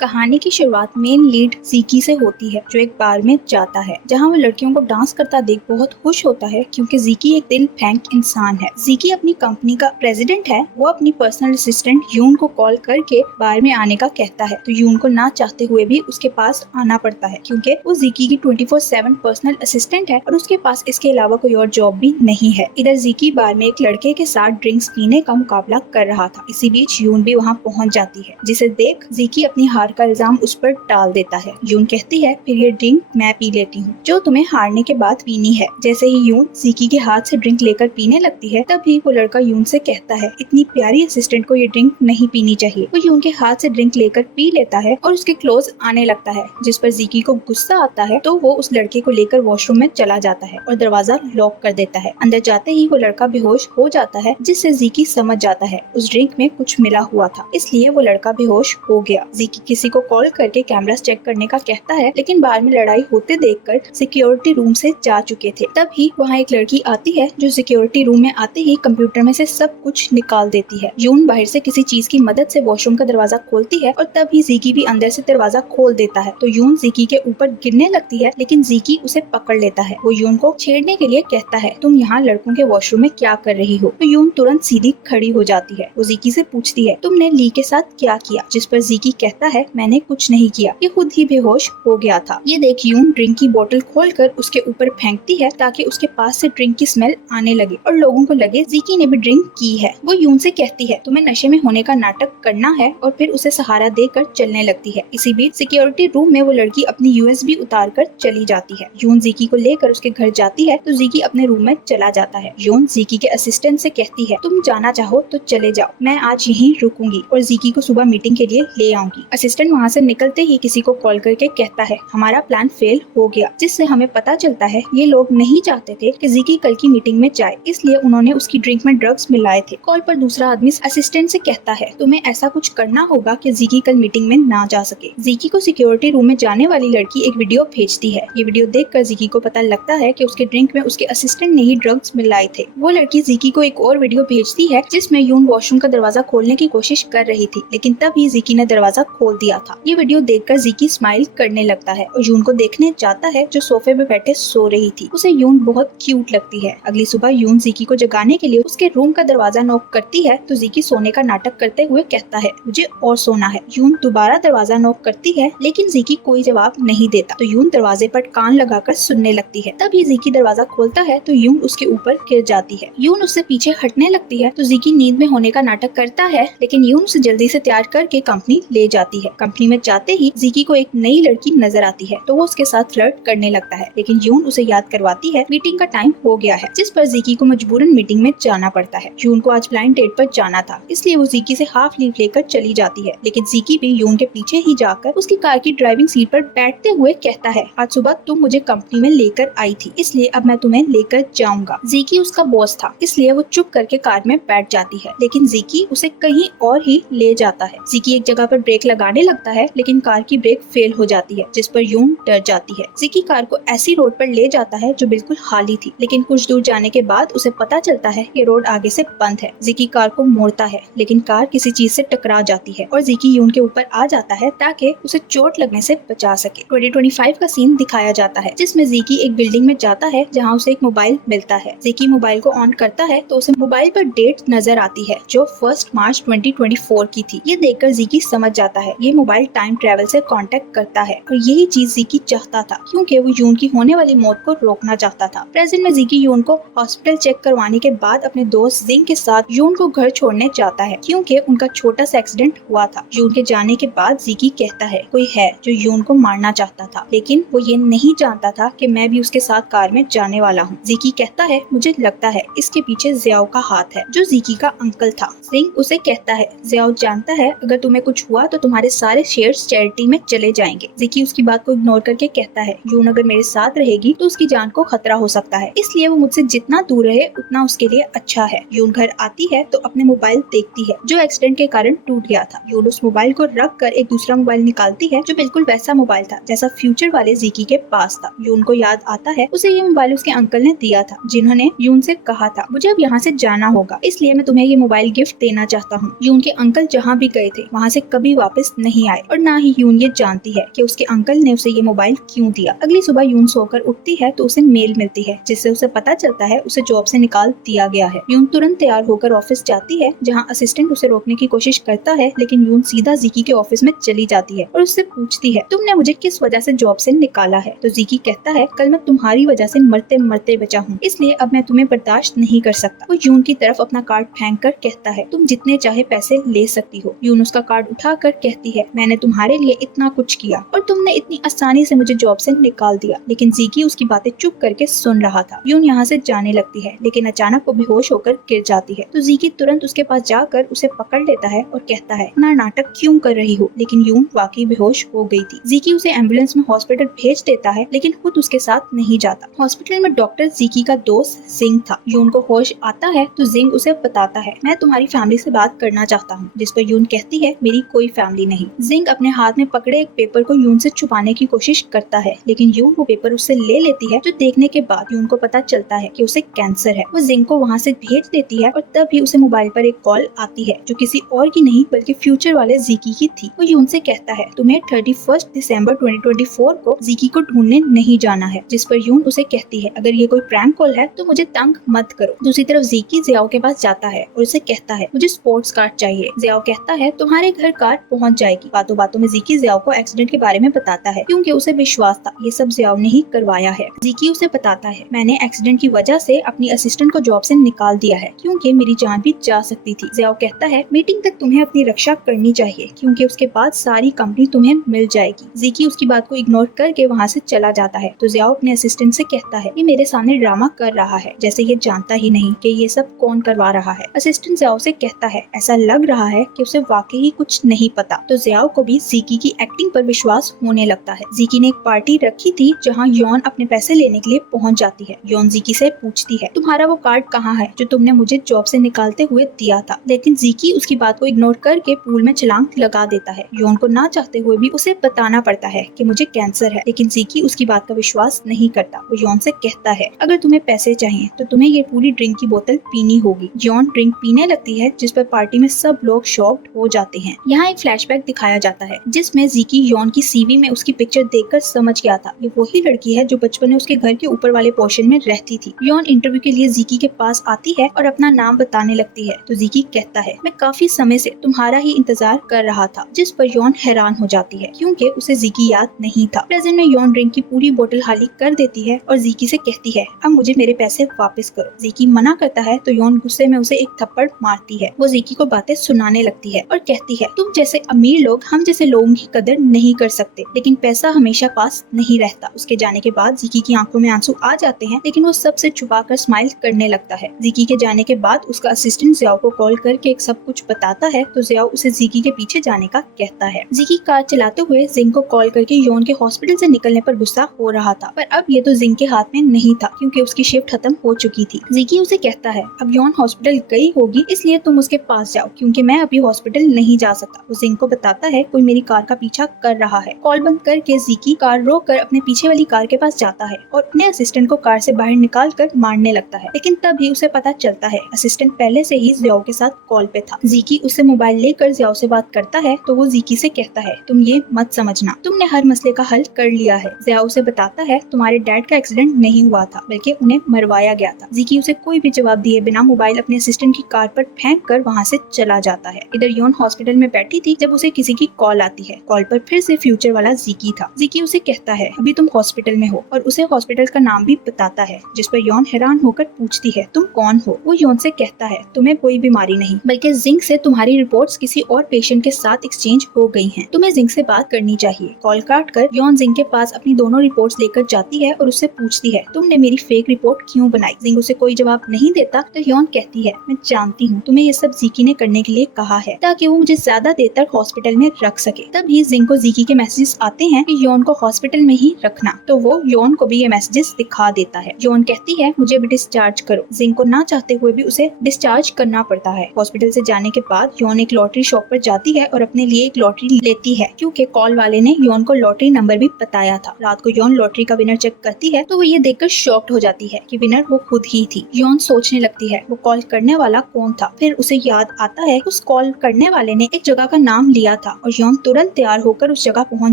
कहानी की शुरुआत मेन लीड जीकी से होती है, जो एक बार में जाता है जहां वो लड़कियों को डांस करता देख बहुत खुश होता है क्योंकि जीकी एक दिल फेंक इंसान है। जीकी अपनी कंपनी का प्रेसिडेंट है। वो अपनी पर्सनल असिस्टेंट यून को कॉल करके बार में आने का कहता है, तो यून को ना चाहते हुए भी उसके पास आना पड़ता है क्योंकि वो जीकी की 24/7 पर्सनल असिस्टेंट है और उसके पास इसके अलावा कोई और जॉब भी नहीं है। इधर जीकी बार में एक लड़के के साथ ड्रिंक्स पीने का मुकाबला कर रहा था। इसी बीच यून भी वहाँ पहुँच जाती है, जिसे देख जीकी अपनी हार का इल्जाम उस पर टाल देता है। यून कहती है, फिर ये ड्रिंक मैं पी लेती हूँ जो तुम्हें हारने के बाद पीनी है। जैसे ही यून जीकी के हाथ से ड्रिंक लेकर पीने लगती है, तभी वो लड़का यून से कहता है, इतनी प्यारी असिस्टेंट को ये ड्रिंक नहीं पीनी चाहिए। वो यून के हाथ से ड्रिंक लेकर पी लेता है और उसके क्लोज आने लगता है, जिस पर जीकी को गुस्सा आता है तो वो उस लड़के को लेकर वॉशरूम में चला जाता है और दरवाजा लॉक कर देता है। अंदर जाते ही वो लड़का बेहोश हो जाता है, जिससे जीकी समझ जाता है उस ड्रिंक में कुछ मिला हुआ था, इसलिए वो लड़का बेहोश हो गया। जीकी किसी को कॉल करके कैमरास चेक करने का कहता है, लेकिन बार में लड़ाई होते देखकर सिक्योरिटी रूम से जा चुके थे। तभी वहाँ एक लड़की आती है जो सिक्योरिटी रूम में आते ही कंप्यूटर में से सब कुछ निकाल देती है। यून बाहर से किसी चीज की मदद से वॉशरूम का दरवाजा खोलती है और तभी जीकी भी अंदर से दरवाजा खोल देता है, तो यून जीकी के ऊपर गिरने लगती है, लेकिन जीकी उसे पकड़ लेता है। वो यून को छेड़ने के लिए कहता है, तुम यहाँ लड़कों के वॉशरूम में क्या कर रही हो? तो यून तुरंत सीधी खड़ी हो जाती है। वो जीकी से पूछती है, तुमने ली के साथ क्या किया? जिस पर जीकी कहता है, मैंने कुछ नहीं किया, ये खुद ही बेहोश हो गया था। ये देख यून ड्रिंक की बोतल खोलकर उसके ऊपर फेंकती है ताकि उसके पास से ड्रिंक की स्मेल आने लगे और लोगों को लगे जीकी ने भी ड्रिंक की है। वो यून से कहती है, तुम्हें नशे में होने का नाटक करना है, और फिर उसे सहारा देकर चलने लगती है। इसी बीच सिक्योरिटी रूम में वो लड़की अपनी यूएसबी उतार कर चली जाती है। यून जीकी को लेकर उसके घर जाती है तो जीकी अपने रूम में चला जाता है। यून जीकी के असिस्टेंट से कहती है, तुम जाना चाहो तो चले जाओ, मैं आज यहीं रुकूंगी और जीकी को सुबह मीटिंग के लिए ले आऊंगी। असिस्टेंट वहाँ से निकलते ही किसी को कॉल करके कहता है, हमारा प्लान फेल हो गया, जिससे हमें पता चलता है ये लोग नहीं चाहते थे कि जीकी कल की मीटिंग में जाए, इसलिए उन्होंने उसकी ड्रिंक में ड्रग्स मिलाए थे। कॉल पर दूसरा आदमी असिस्टेंट से कहता है, तुम्हें ऐसा कुछ करना होगा कि जीकी कल मीटिंग में ना जा सके। जीकी को सिक्योरिटी रूम में जाने वाली लड़की एक वीडियो भेजती है। ये वीडियो देखकर जीकी को पता लगता है कि उसके ड्रिंक में उसके असिस्टेंट ने ही ड्रग्स मिलाए थे। वो लड़की जीकी को एक और वीडियो भेजती है जिसमें यून वॉशरूम का दरवाजा खोलने की कोशिश कर रही थी, लेकिन तभी जीकी ने दरवाजा खोल दिया था। ये वीडियो देखकर जीकी स्माइल करने लगता है और यून को देखने जाता है जो सोफे पे बैठे सो रही थी। उसे यून बहुत क्यूट लगती है। अगली सुबह यून जीकी को जगाने के लिए उसके रूम का दरवाजा नॉक करती है, तो जीकी सोने का नाटक करते हुए कहता है, मुझे और सोना है। यून दोबारा दरवाजा नॉक करती है, लेकिन जीकी कोई जवाब नहीं देता, तो यून दरवाजे पर कान लगाकर सुनने लगती है। तभी जीकी दरवाजा खोलता है तो यून उसके ऊपर गिर जाती है। यून उससे पीछे हटने लगती है तो जीकी नींद में होने का नाटक करता है, लेकिन यून उसे जल्दी से तैयार करके कंपनी ले जाती है। कंपनी में जाते ही जीकी को एक नई लड़की नजर आती है, तो वो उसके साथ फ्लर्ट करने लगता है, लेकिन यून उसे याद करवाती है मीटिंग का टाइम हो गया है, जिस पर जीकी को मजबूरन मीटिंग में जाना पड़ता है। यून को आज ब्लाइंड डेट पर जाना था, इसलिए वो जीकी से हाफ लीव लेकर चली जाती है, लेकिन जीकी भी यून के पीछे ही जाकर उसकी कार की ड्राइविंग सीट पर बैठते हुए कहता है, आज सुबह तुम मुझे कंपनी में लेकर आई थी, इसलिए अब मैं तुम्हें लेकर जाऊंगा। जीकी उसका बॉस था, इसलिए वो चुप करके कार में बैठ जाती है, लेकिन जीकी उसे कहीं और ही ले जाता है। जीकी एक जगह पर ब्रेक लगाने लगता है, लेकिन कार की ब्रेक फेल हो जाती है, जिस पर यून डर जाती है। जीकी कार को ऐसी रोड पर ले जाता है जो बिल्कुल खाली थी, लेकिन कुछ दूर जाने के बाद उसे पता चलता है ये रोड आगे से बंद है। जीकी कार को मोड़ता है, लेकिन कार किसी चीज से टकरा जाती है और जीकी यून के ऊपर आ जाता है ताकि उसे चोट लगने से बचा सके। 2025 का सीन दिखाया जाता है, जिसमें जीकी एक बिल्डिंग में जाता है जहाँ उसे एक मोबाइल मिलता है। जीकी मोबाइल को ऑन करता है तो उसे मोबाइल पर डेट नजर आती है जो 1 मार्च 2024 की थी। ये देखकर जीकी समझ जाता है ये मोबाइल टाइम ट्रेवल से कांटेक्ट करता है, और यही चीज जीकी चाहता था क्योंकि वो यून की होने वाली मौत को रोकना चाहता था। प्रेजेंट में जीकी यून को हॉस्पिटल चेक करवाने के बाद अपने दोस्त जिंग के साथ यून को घर छोड़ने जाता है क्योंकि उनका छोटा सा एक्सीडेंट हुआ था। यून के जाने के बाद जीकी कहता है, कोई है जो यून को मारना चाहता था, लेकिन वो ये नहीं जानता था कि मैं भी उसके साथ कार में जाने वाला हूँ। जीकी कहता है, मुझे लगता है इसके पीछे जियाओ का हाथ है, जो जीकी का अंकल था। जिंग उसे कहता है, जियाओ जानता है अगर तुम्हें कुछ हुआ तो तुम्हारे सारे शेयर्स चैरिटी में चले जाएंगे। जीकी उसकी बात को इग्नोर करके कहता है, यून अगर मेरे साथ रहेगी तो उसकी जान को खतरा हो सकता है, इसलिए वो मुझसे जितना दूर रहे उतना उसके लिए अच्छा है। यून घर आती है तो अपने मोबाइल देखती है जो एक्सीडेंट के कारण टूट गया था। यून उस मोबाइल को रख कर एक दूसरा मोबाइल निकालती है जो बिल्कुल वैसा मोबाइल था जैसा फ्यूचर वाले जीकी के पास था। यून को याद आता है उसे ये मोबाइल उसके अंकल ने दिया था, जिन्होंने यून से कहा था, मुझे अब यहाँ से जाना होगा, इसलिए मैं तुम्हें ये मोबाइल गिफ्ट देना चाहता हूँ। यून के अंकल जहाँ भी गए थे वहाँ से कभी वापस नहीं आए और ना ही यून ये जानती है कि उसके अंकल ने उसे ये मोबाइल क्यों दिया। अगली सुबह यून सोकर उठती है तो उसे मेल मिलती है जिससे उसे पता चलता है उसे जॉब से निकाल दिया गया है। यून तुरंत तैयार होकर ऑफिस जाती है जहाँ असिस्टेंट उसे रोकने की कोशिश करता है, लेकिन यून सीधा जीकी के ऑफिस में चली जाती है और उससे पूछती है तुमने मुझे किस वजह से जॉब से निकाला है। तो जीकी कहता है कल मैं तुम्हारी वजह से मरते मरते बचा हूँ, इसलिए अब मैं तुम्हें बर्दाश्त नहीं कर सकता। वो यून की तरफ अपना कार्ड फेंक कर कहता है तुम जितने चाहे पैसे ले सकती हो। यून उसका कार्ड उठाकर कहती है मैंने तुम्हारे लिए इतना कुछ किया और तुमने इतनी आसानी से मुझे जॉब से निकाल दिया। लेकिन जीकी उसकी बातें चुप करके सुन रहा था। यून यहाँ से जाने लगती है लेकिन अचानक वो बेहोश होकर गिर जाती है। तो जीकी तुरंत उसके पास जाकर उसे पकड़ लेता है और कहता है ना नाटक क्यों कर रही हो। लेकिन यून वाकई बेहोश हो गई थी। जीकी उसे एम्बुलेंस में हॉस्पिटल भेज देता है लेकिन खुद उसके साथ नहीं जाता। हॉस्पिटल में डॉक्टर जीकी का दोस्त जिंग था। यून को होश आता है तो जिंग उसे बताता है मैं तुम्हारी फैमिली से बात करना चाहता हूँ, जिस पर यून कहती है मेरी कोई फैमिली नहीं। जिंग अपने हाथ में पकड़े एक पेपर को यून से छुपाने की कोशिश करता है लेकिन यून वो पेपर उससे ले लेती है, जो देखने के बाद यून को पता चलता है कि उसे कैंसर है। वो जिंग को वहाँ से भेज देती है और तभी उसे मोबाइल पर एक कॉल आती है जो किसी और की नहीं बल्कि फ्यूचर वाले जीकी की थी। वो यून से कहता है तुम्हें 31 दिसंबर 2024 को जीकी को ढूंढने नहीं जाना है, जिस पर यून उसे कहती है अगर ये कोई प्रैंक कॉल है तो मुझे तंग मत करो। दूसरी तरफ जीकी जियाओ के पास जाता है और उसे कहता है मुझे स्पोर्ट्स कार चाहिए। जियाओ कहता है तुम्हारे घर कार पहुंच जाएगी। बातों बातों में जीकी जियाओ को एक्सीडेंट के बारे में बताता है क्योंकि उसे विश्वास था ये सब जियाओ ने ही करवाया है। जीकी उसे बताता है मैंने एक्सीडेंट की वजह से अपनी असिस्टेंट को जॉब से निकाल दिया है क्योंकि मेरी जान भी जा सकती थी। जियाओ कहता है मीटिंग तक तुम्हें अपनी रक्षा करनी चाहिए क्योंकि उसके बाद सारी कंपनी तुम्हें मिल जाएगी। जीकी उसकी बात को इग्नोर करके वहाँ से चला जाता है तो जियाओ अपने असिस्टेंट से कहता है ये मेरे सामने ड्रामा कर रहा है, जैसे ये जानता ही नहीं कि ये सब कौन करवा रहा है। असिस्टेंट जियाओ से कहता है ऐसा लग रहा है कि उसे वाकई ही कुछ नहीं पता। तो जियाओ को भी जीकी की एक्टिंग पर विश्वास होने लगता है। जीकी ने एक पार्टी रखी थी जहाँ यौन अपने पैसे लेने के लिए पहुँच जाती है। यौन जीकी से पूछती है तुम्हारा वो कार्ड कहाँ है जो तुमने मुझे जॉब से निकालते हुए दिया था, लेकिन जीकी उसकी बात को इग्नोर करके पूल में छलांग लगा देता है। यौन को ना चाहते हुए भी उसे बताना पड़ता है कि मुझे कैंसर है, लेकिन जीकी उसकी बात का विश्वास नहीं करता। वो यौन से कहता है अगर तुम्हें पैसे चाहिए तो तुम्हें ये पूरी ड्रिंक की बोतल पीनी होगी। यौन ड्रिंक पीने लगती है जिस पर पार्टी में सब लोग शॉक्ड हो जाते हैं। यहाँ एक फ्लैशबैक दिखाया जाता है जिसमें जीकी यौन की सीवी में उसकी पिक्चर देखकर समझ गया था ये वही लड़की है जो बचपन में उसके घर के ऊपर वाले पोर्शन में रहती थी। यौन इंटरव्यू के लिए जीकी के पास आती है और अपना नाम बताने लगती है तो जीकी कहता है मैं काफी समय से तुम्हारा ही इंतजार कर रहा था, जिस पर यौन हैरान हो जाती है क्योंकि उसे जीकी याद नहीं था। प्रेजेंट में यौन ड्रिंक की पूरी बोतल खाली कर देती है और जीकी से कहती है अब मुझे मेरे पैसे वापस करो। जीकी मना करता है तो यौन गुस्से में उसे एक थप्पड़ मारती है। वो जीकी को बातें सुनाने लगती है और कहती है तुम जैसे अमीर लोग हम जैसे लोगों की कदर नहीं कर सकते, लेकिन पैसा हमेशा पास नहीं रहता। उसके जाने के बाद जीकी की आंखों में आंसू आ जाते हैं लेकिन वो सबसे छुपाकर स्माइल करने लगता है। जीकी के जाने के बाद उसका असिस्टेंट जियाओ को कॉल करके सब कुछ बताता है तो जियाओ उसे जीकी के पीछे जाने का कहता है। जीकी कार चलाते हुए जिंग को कॉल करके यौन के हॉस्पिटल से निकलने पर गुस्सा हो रहा था, पर अब ये तो जिंग के हाथ में नहीं था क्योंकि उसकी शिफ्ट खत्म हो चुकी थी। जीकी उसे कहता है अब यौन हॉस्पिटल गई होगी इसलिए तुम उसके पास जाओ क्योंकि मैं अभी हॉस्पिटल नहीं जा सकता। वो जिंग को बताता है कोई मेरी कार का पीछा कर रहा है। कॉल बंद करके जीकी कार रोक कर अपने पीछे वाली कार के पास जाता है और अपने असिस्टेंट को कार से बाहर निकाल कर मारने लगता है, लेकिन तभी उसे पता चलता है असिस्टेंट पहले से ही जियाओ के साथ कॉल पे था। जीकी उससे मोबाइल लेकर जियाओ से बात करता है तो वो जीकी से कहता है तुम ये मत समझना, तुमने हर मसले का हल कर लिया है। जियाओ उसे बताता है तुम्हारे डैड का एक्सीडेंट नहीं हुआ था बल्कि उन्हें मरवाया गया था। जीकी उसे कोई भी जवाब दिए बिना मोबाइल अपने असिस्टेंट की कार पर फेंक कर वहाँ से चला जाता है। इधर यौन हॉस्पिटल में बैठी थी जब उसे किसी की कॉल आती है। कॉल पर फिर से फ्यूचर वाला जीकी था। जीकी उसे कहता है अभी तुम हॉस्पिटल में हो और उसे हॉस्पिटल का नाम भी बताता है, जिस पर यौन हैरान होकर पूछती है तुम कौन हो। वो यौन से कहता है तुम्हें कोई बीमारी नहीं बल्कि जिंक से तुम्हारी रिपोर्ट्स किसी और पेशेंट के साथ एक्सचेंज हो गई हैं, तुम्हें जिंक से बात करनी चाहिए। कॉल काट कर यौन जिंक के पास अपनी दोनों रिपोर्ट्स लेकर जाती है और उससे पूछती है तुमने मेरी फेक रिपोर्ट क्यों बनाई। जिंक उसे कोई जवाब नहीं देता तो यौन कहती है मैं जानती हूँ तुम्हें ये सब जीकी ने करने के लिए कहा है ताकि वो मुझे ज्यादा देर तक हॉस्पिटल में रख सके। तभी जिंक को जीकी के मैसेजेस आते हैं कि यौन को हॉस्पिटल में ही रखना, तो वो यौन को भी ये मैसेजेस दिखा देता है। यौन कहती है मुझे अभी डिस्चार्ज करो। जिंक को ना चाहते हुए भी उसे डिस्चार्ज करना पड़ता है। हॉस्पिटल से जाने के बाद यौन एक लॉटरी शॉप पर जाती है और अपने लिए एक लॉटरी लेती है क्योंकि कॉल वाले ने यौन को लॉटरी नंबर भी बताया था। रात को यौन लॉटरी का विनर चेक करती है तो वो ये देखकर शॉक्ड हो जाती है कि विनर वो खुद ही थी। यौन सोचने लगती है वो कॉल करने वाला कौन था। फिर उसे याद आता है उस कॉल करने वाले ने एक जगह का नाम लिया था और योन तुरंत तैयार होकर उस जगह पहुंच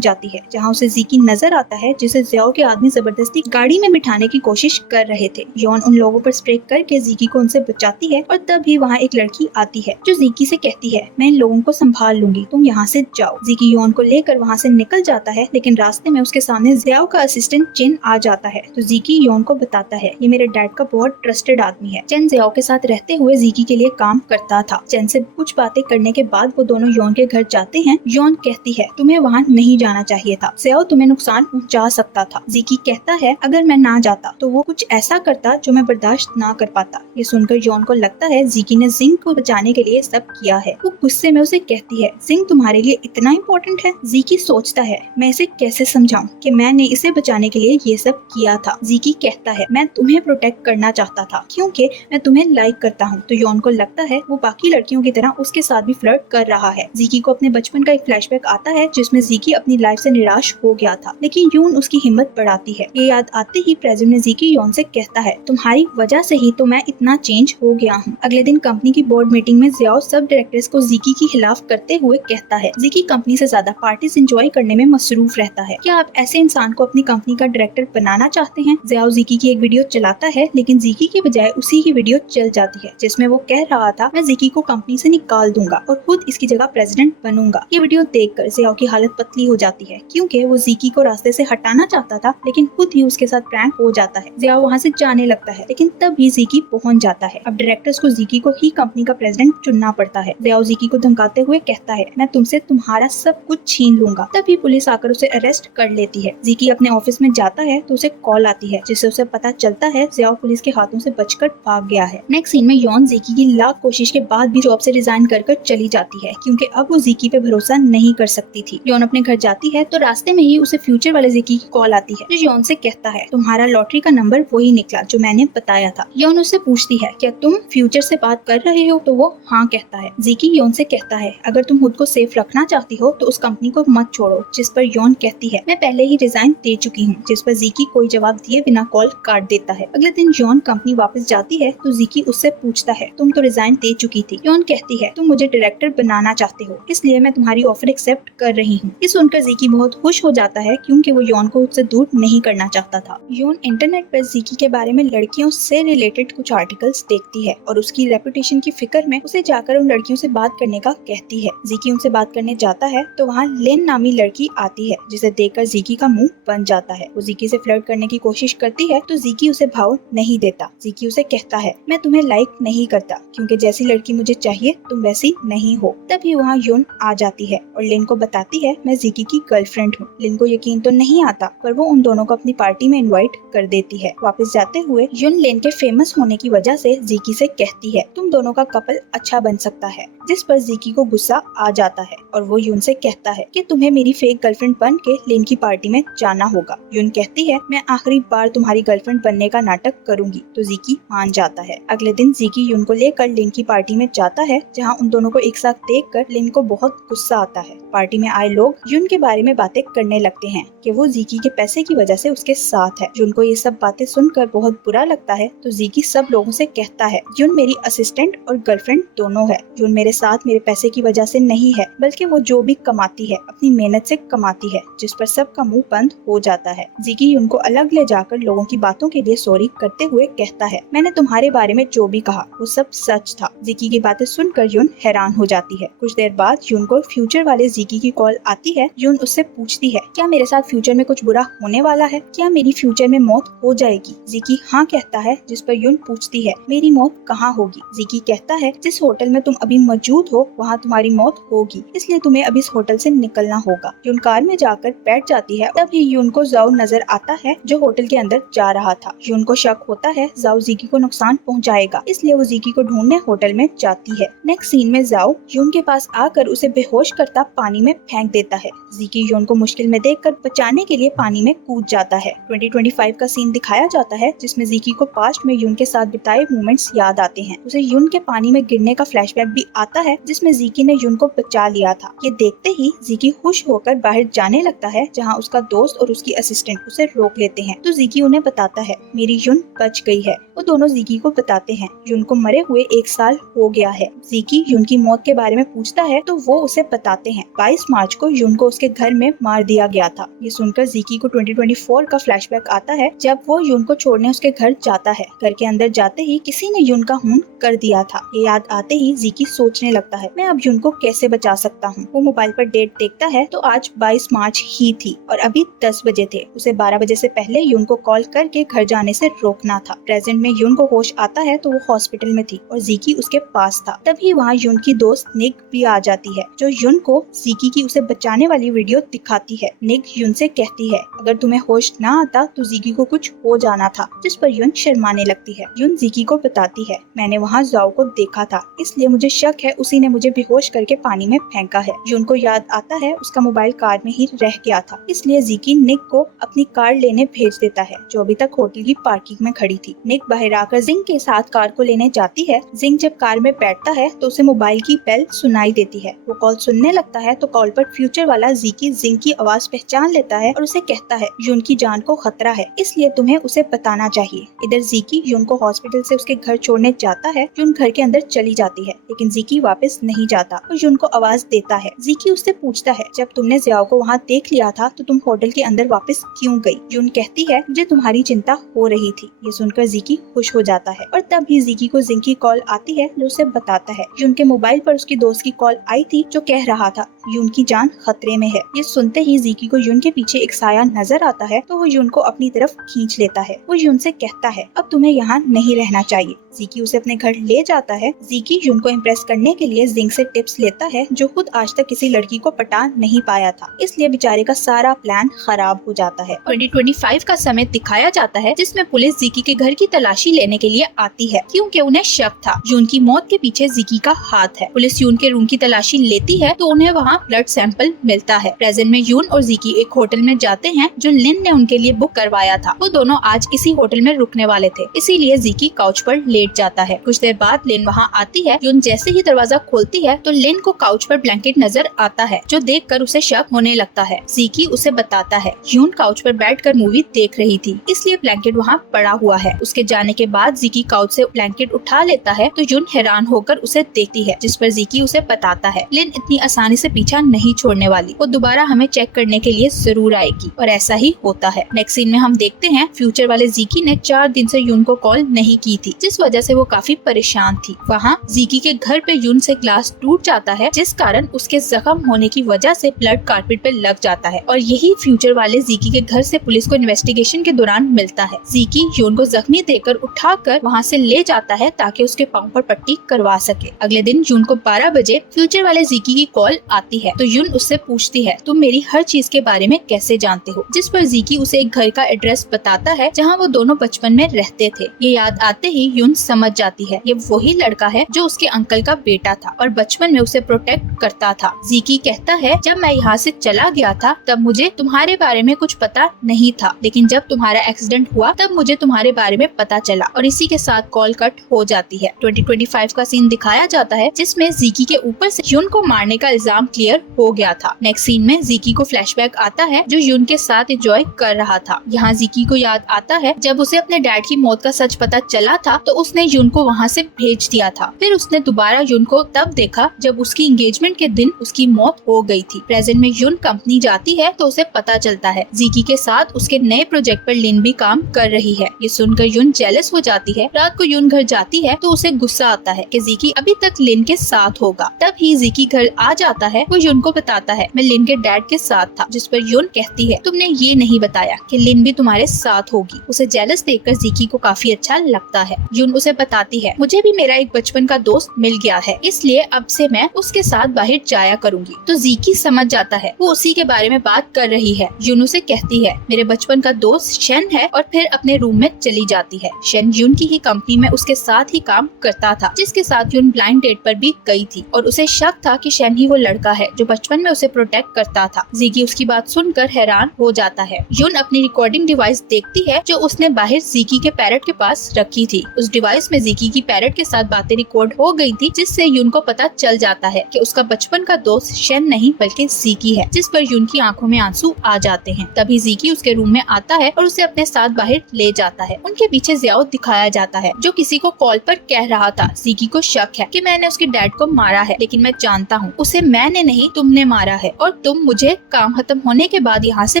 जाती है जहां उसे ज़ीकी नजर आता है जिसे ज़ियाओ के आदमी जबरदस्ती गाड़ी में बिठाने की कोशिश कर रहे थे। योन उन लोगों पर स्प्रे करके ज़ीकी को उनसे बचाती है और तभी वहाँ एक लड़की आती है जो ज़ीकी से कहती है, मैं इन लोगों को संभाल लूंगी, तुम यहाँ से जाओ। ज़ीकी योन को लेकर वहाँ से निकल जाता है, लेकिन रास्ते में उसके सामने ज़ियाओ का असिस्टेंट चेन आ जाता है तो ज़ीकी योन को बताता है, ये मेरे डैड का बहुत ट्रस्टेड आदमी है। चेन ज़ियाओ के साथ रहते हुए ज़ीकी के लिए काम करता था। चेन से कुछ बातें करने के बाद वो दोनों योन के घर जाते हैं। योन कहती है, तुम्हें वहाँ नहीं जाना चाहिए था, ज़ियाओ तुम्हें नुकसान पहुँचा सकता था। ज़ीकी कहता है, अगर मैं ना जाता तो वो कुछ ऐसा करता जो मैं बर्दाश्त ना कर पाता। ये सुनकर योन को लगता है ज़ीकी ने जिंग को बचाने के लिए सब किया है। वो गुस्से में उसे कहती है, जिंग तुम्हारे लिए इतना इम्पोर्टेंट है? ज़ीकी सोचता है, मैं इसे कैसे समझाऊं कि मैंने इसे बचाने के लिए ये सब किया था। ज़ीकी कहता है, मैं तुम्हें प्रोटेक्ट करना चाहता था क्योंकि मैं तुम्हें लाइक करता हूँ। तो योन को लगता है वो बाकी लड़कियों की तरह उसके साथ भी फ्लर्ट कर रहा है। ज़ीकी को अपने बचपन का एक फ्लैशबैक आता है जिसमें ज़ीकी अपनी लाइफ से निराश हो गया था, लेकिन योन उसकी हिम्मत बढ़ाती है। ये याद आते ही प्रेजेंट में ज़ीकी योन से कहता है, तुम्हारी वजह से ही तो मैं इतना चेंज हो गया हूँ। अगले दिन कंपनी की बोर्ड मीटिंग में ज़ियाओ सब डायरेक्टर्स को ज़ीकी की खिलाफ करते हुए कहता है, ज़ीकी कंपनी से ज्यादा पार्टीज एंजॉय करने में मसरूफ रहता है। क्या आप ऐसे इंसान को अपनी कंपनी का डायरेक्टर बनाना चाहते हैं? ज़ियाओ ज़ीकी की एक वीडियो चलाता है, लेकिन ज़ीकी के बजाय उसी की वीडियो चल जाती है जिसमें वो कह रहा था, मैं ज़ीकी को कंपनी से निकाल दूंगा और खुद इसकी जगह प्रेसिडेंट बनूंगा। ये वीडियो देखकर ज़ियाओ की हालत पतली हो जाती है क्योंकि वो ज़ीकी को रास्ते से हटाना चाहता था, लेकिन खुद ही उसके साथ प्रैंक हो जाता है। ज़ियाओ वहाँ से जाने लगता है, लेकिन तब ही ज़ीकी पहुँच जाता है। अब डायरेक्टर्स को ज़ीकी को ही कंपनी का प्रेसिडेंट चुनना पड़ता है। ज़ियाओ ज़ीकी को धमकाते हुए कहता है, मैं तुमसे तुम्हारा सब कुछ छीन लूंगा। तभी पुलिस आकर उसे अरेस्ट कर लेती है। ज़ीकी अपने ऑफिस में जाता है तो उसे कॉल आती है जिससे उसे पता चलता है ज़ियाओ पुलिस के हाथों से बचकर भाग गया है। नेक्स्ट सीन में योन ज़ीकी की लाख कोशिश के बाद भी जॉब से रिजाइन कर चली जाती है क्योंकि अब वो ज़ीकी पे भरोसा नहीं कर सकती थी। योन अपने घर जाती है तो रास्ते में ही उसे फ्यूचर वाले ज़ीकी की कॉल आती है जो योन से कहता है, तुम्हारा लॉटरी का नंबर वही निकला जो मैंने बताया था। योन उससे पूछती है, क्या तुम फ्यूचर से बात कर रहे हो? तो वो हाँ कहता है। ज़ीकी योन से कहता है, अगर तुम खुद को सेफ रखना चाहती हो तो उस कंपनी को मत छोड़ो। जिस पर योन कहती है, मैं पहले ही रिजाइन दे चुकी हूँ। जिस पर ज़ीकी कोई जवाब दिए बिना कॉल काट देता है। अगले दिन योन कंपनी वापस जाती है तो ज़ीकी उससे पूछता है, तुम तो रिजाइन दे चुकी थी। योन कहती है, तुम मुझे डायरेक्टर बनाना चाहते हो इसलिए मैं तुम्हारी ऑफर एक्सेप्ट कर रही हूँ। ये सुनकर ज़ीकी बहुत खुश हो जाता है क्योंकि वो योन को उससे दूर नहीं करना चाहता था। योन इंटरनेट पर ज़ीकी के बारे में लड़कियों से रिलेटेड कुछ आर्टिकल्स देखती है और उसकी रेपुटेशन की फिक्र में उसे जाकर उन लड़कियों से बात करने का कहती है। ज़ीकी उनसे बात करने जाता है तो वहाँ लेन नामी लड़की आती है जिसे देखकर ज़ीकी का मुंह बन जाता है। वो ज़ीकी से फ्लर्ट करने की कोशिश करती है तो ज़ीकी उसे भाव नहीं देता। ज़ीकी उसे कहता है, मैं तुम्हें लाइक नहीं करता क्योंकि जैसी लड़की मुझे चाहिए तुम वैसी नहीं हो। तभी वहाँ योन आ जाती है और लिन को बताती है, मैं ज़ीकी की गर्लफ्रेंड हूँ। लिन को यकीन तो नहीं आता पर वो उन दोनों को अपनी पार्टी में इनवाइट कर देती है। वापस जाते हुए योन लिन के फेमस होने की वजह से ज़ीकी से कहती है, तुम दोनों का कपल अच्छा बन सकता है। जिस पर ज़ीकी को गुस्सा आ जाता है और वो यून से कहता है कि तुम्हें मेरी फेक गर्लफ्रेंड बन के लिन की पार्टी में जाना होगा। यून कहती है, मैं आखिरी बार तुम्हारी गर्लफ्रेंड बनने का नाटक करूंगी। तो ज़ीकी मान जाता है। अगले दिन ज़ीकी यून को लेकर लिन की पार्टी में जाता है जहाँ उन दोनों को एक साथ देखकर लिन को बहुत गुस्सा आता है। पार्टी में आए लोग यून के बारे में बातें करने लगते हैं कि वो ज़ीकी के पैसे की वजह से उसके साथ है। यून को ये सब बातें सुनकर बहुत बुरा लगता है तो ज़ीकी सब लोगों से कहता है, यून मेरी असिस्टेंट और गर्लफ्रेंड दोनों है। यून मेरे साथ मेरे पैसे की वजह से नहीं है बल्कि वो जो भी कमाती है अपनी मेहनत से कमाती है। जिस पर सबका मुंह बंद हो जाता है। ज़ीकी यून को अलग ले जाकर लोगों की बातों के लिए सॉरी करते हुए कहता है, मैंने तुम्हारे बारे में जो भी कहा वो सब सच था। ज़ीकी की बातें सुनकर यून हैरान हो जाती है। कुछ देर बाद यून को फ्यूचर वाले ज़ीकी की कॉल आती है। यून उससे पूछती है, क्या मेरे साथ फ्यूचर में कुछ बुरा होने वाला है? क्या मेरी फ्यूचर में मौत हो जाएगी? ज़ीकी हाँ कहता है। जिस पर यून पूछती है, मेरी मौत कहाँ होगी? ज़ीकी कहता है, जिस होटल में तुम अभी मौजूद हो वहाँ तुम्हारी मौत होगी, इसलिए तुम्हें अब इस होटल से निकलना होगा। यून कार में जाकर बैठ जाती है। तभी यून को जाओ नजर आता है जो होटल के अंदर जा रहा था। यून को शक होता है जाओ ज़ीकी को नुकसान पहुँचाएगा, इसलिए वो ज़ीकी को ढूंढने होटल में जाती है। नेक्स्ट सीन में जाओ यून के पास आकर उसे बेहोश करता पानी में फेंक देता है। ज़ीकी यून को मुश्किल में देखकर बचाने के लिए पानी में कूद जाता है। 2025 का सीन दिखाया जाता है जिसमें ज़ीकी को पास्ट में यून के साथ बिताए मोमेंट्स याद आते हैं। उसे यून के पानी में गिरने का फ्लैशबैक भी आता है जिसमें ज़ीकी ने यून को बचा लिया था। ये देखते ही ज़ीकी खुश होकर बाहर जाने लगता है जहाँ उसका दोस्त और उसकी असिस्टेंट उसे रोक लेते हैं। तो ज़ीकी उन्हें बताता है, मेरी यून बच गई है। वो दोनों ज़ीकी को बताते हैं यून को मरे हुए 1 साल हो गया है। ज़ीकी यून की मौत के बारे में पूछता है तो वो उसे बताते हैं 22 मार्च को यून को उसके घर में मार दिया गया था। ये सुनकर ज़िकी को 2024 का फ्लैशबैक आता है जब वो यून को छोड़ने उसके घर जाता है। घर के अंदर जाते ही किसी ने यून का खून कर दिया था। ये याद आते ही ज़िकी सोचने लगता है मैं अब यून को कैसे बचा सकता हूँ। वो मोबाइल पर डेट देखता है तो आज 22 मार्च ही थी और अभी 10 बजे थे। उसे 12 बजे से पहले यून को कॉल करके घर जाने से रोकना था। प्रेजेंट में यून को होश आता है तो वो हॉस्पिटल में थी और ज़िकी उसके पास था। तभी वहाँ यून की दोस्त निक भी आ जाती है जो यून को ज़िकी की उसे बचाने वाली वीडियो दिखाती है। निक यून से कहती है अगर तुम्हें होश ना आता तो ज़िकी को कुछ हो जाना था, जिस पर यून शर्माने लगती है। यून ज़िकी को बताती है मैंने वहाँ जाओ को देखा था, इसलिए मुझे शक है उसी ने मुझे बेहोश करके पानी में फेंका है। यून को याद आता है उसका मोबाइल कार में ही रह गया था, इसलिए ज़िकी निक को अपनी कार लेने भेज देता है जो अभी तक होटल की पार्किंग में खड़ी थी। निक बाहर आकर जिंग के साथ कार को लेने जाती है। जिंग जब कार में बैठता है तो उसे मोबाइल की बेल सुनाई देती है। वो कॉल सुनने लगता है तो कॉल पर फ्यूचर वाला ज़िकी जिंग की आवाज पहचान लेता है और उसे कहता है यून की जान को खतरा है, इसलिए तुम्हें उसे बताना चाहिए। इधर ज़िकी यून को हॉस्पिटल से उसके घर छोड़ने जाता है। यून घर के अंदर चली जाती है लेकिन ज़िकी वापस नहीं जाता और यून को आवाज देता है। ज़िकी उससे पूछता है जब तुमने ज़ियाओ को वहाँ देख लिया था तो तुम होटल के अंदर वापस क्यों गई? यून कहती है मुझे तुम्हारी चिंता हो रही थी। ये सुनकर ज़िकी खुश हो जाता है और तभी ज़िकी को जिंग की कॉल आती है जो उसे बताता है यून के मोबाइल पर उसकी दोस्त की कॉल आई थी जो कह रहा था यून की जान खतरे में है। ये सुनते ही ज़िकी को यून के पीछे एक साया नजर आता है तो वो यून को अपनी तरफ खींच लेता है। वो यून से कहता है अब तुम्हें यहाँ नहीं रहना चाहिए। ज़िकी उसे अपने घर ले जाता है। ज़िकी यून को इम्प्रेस करने के लिए जिंग से टिप्स लेता है जो खुद आज तक किसी लड़की को पटा नहीं पाया था, इसलिए बेचारे का सारा प्लान खराब हो जाता है। 2025 का समय दिखाया जाता है जिसमें पुलिस ज़िकी के घर की तलाशी लेने के लिए आती है क्योंकि उन्हें शक था यून की मौत के पीछे ज़िकी का हाथ है। पुलिस यून के रूम की तलाशी लेती है तो उन्हें वहाँ ब्लड सैंपल मिलता है। प्रेजेंट में यून और ज़िकी एक होटल में जाते हैं जो लिन ने उनके लिए बुक करवाया था। वो दोनों आज इसी होटल में रुकने वाले थे, इसीलिए ज़िकी काउच पर लेट जाता है। कुछ देर बाद लिन वहाँ आती है। यून जैसे ही दरवाजा खोलती है तो लिन को काउच पर ब्लैंकेट नजर आता है जो देखकर उसे शक होने लगता है। ज़िकी उसे बताता है यून काउच पर बैठकर मूवी देख रही थी, इसलिए ब्लैंकेट वहाँ पड़ा हुआ है। उसके जाने के बाद ज़िकी काउच से ब्लैंकेट उठा लेता है तो यून हैरान होकर उसे देखती है, जिस पर ज़िकी उसे बताता है लिन इतनी आसानी से पीछा नहीं छोड़ने वाली, वो दोबारा हमें चेक करने के लिए जरूर आएगी। और ऐसा ही होता है। नेक्स्ट सीन में हम देखते हैं फ्यूचर वाले ज़िकी ने 4 दिन से यून को कॉल नहीं की थी, जिस वजह से वो काफी परेशान थी। वहाँ ज़िकी के घर पे यून से ग्लास टूट जाता है जिस कारण उसके जख्म होने की वजह से ब्लड कारपेट पे लग जाता है और यही फ्यूचर वाले ज़िकी के घर से पुलिस को इन्वेस्टिगेशन के दौरान मिलता है। ज़िकी यून को जख्मी देकर उठाकर वहाँ से ले जाता है ताकि उसके पाँव पर पट्टी करवा सके। अगले दिन यून को 12 बजे फ्यूचर वाले ज़िकी की कॉल आती है तो यून उससे पूछती है तुम मेरी हर चीज के बारे में कैसे जानते हो, जिस पर ज़िकी उसे एक घर का एड्रेस बताता है जहाँ वो दोनों बचपन में रहते थे। ये याद आते ही यून समझ जाती है ये वही लड़का है जो उसके अंकल का बेटा था और बचपन में उसे प्रोटेक्ट करता था। ज़िकी कहता है जब मैं यहाँ से चला गया था तब मुझे तुम्हारे बारे में कुछ पता नहीं था, लेकिन जब तुम्हारा एक्सीडेंट हुआ तब मुझे तुम्हारे बारे में पता चला। और इसी के साथ कॉल कट हो जाती है। 2025 का सीन दिखाया जाता है जिसमें ज़िकी के ऊपर से यून को मारने का इल्जाम क्लियर हो गया था। नेक्स्ट सीन में ज़िकी को फ्लैशबैक आता है जो यून के साथ एंजॉय कर रहा था। यहाँ ज़िकी को याद आता है जब उसे अपने डैड की मौत का सच पता चला था तो उसने यून को वहाँ से भेज दिया था। फिर उसने दोबारा यून को तब देखा जब उसकी एंगेजमेंट के दिन उसकी मौत हो गई थी। प्रेजेंट में यून कंपनी जाती है तो उसे पता चलता है ज़िकी के साथ उसके नए प्रोजेक्ट पर लिन भी काम कर रही है। ये सुनकर यून जेलस हो जाती है। रात को यून घर जाती है तो उसे गुस्सा आता है कि ज़िकी अभी तक लिन के साथ होगा। तब ही ज़िकी घर आ जाता है। वो यून को बताता है मैं लिन के डैड के साथ था, जिस पर यून कहती है तुमने ये नहीं बताया कि लिन भी तुम्हारे साथ होगी। उसे जेलस देखकर ज़िकी को काफी अच्छा लगता है। यून उसे बताती है मुझे भी मेरा एक बचपन का दोस्त मिल गया है, इसलिए अब से मैं उसके साथ बाहर जाया करूंगी। तो ज़िकी समझ जाता है वो उसी के बारे में बात कर रही है। यून उसे कहती है मेरे बचपन का दोस्त शेन है और फिर अपने रूम में चली जाती है। शेन यून की ही कंपनी में उसके साथ ही काम करता था जिसके साथ यून ब्लाइंड डेट पर भी गई थी और उसे शक था कि शेन ही वो लड़का है जो बचपन में उसे प्रोटेक्ट करता था। ज़िकी उसकी बात सुनकर हैरान हो जाता है। यून अपनी रिकॉर्डिंग डिवाइस देखती है जो उसने बाहर ज़िकी के पैरट के पास रखी थी। उस डिवाइस में ज़िकी की पैरट के साथ बातें रिकॉर्ड हो गई थी, जिससे यून को पता चल जाता है कि उसका बचपन का दोस्त शेन नहीं बल्कि ज़िकी है, जिस पर यून की आंखों में आंसू आ जाते हैं। तभी ज़िकी उसके रूम में आता है और उसे अपने साथ बाहर ले जाता है। उनके पीछे ज़ियाओ दिखाया जाता है जो किसी को कॉल पर कह रहा था ज़िकी को शक है कि मैंने उसके डैड को मारा है, लेकिन मैं जानता हूँ उसे मैंने नहीं तुमने मारा है और तुम मुझे काम खत्म होने के बाद यहाँ से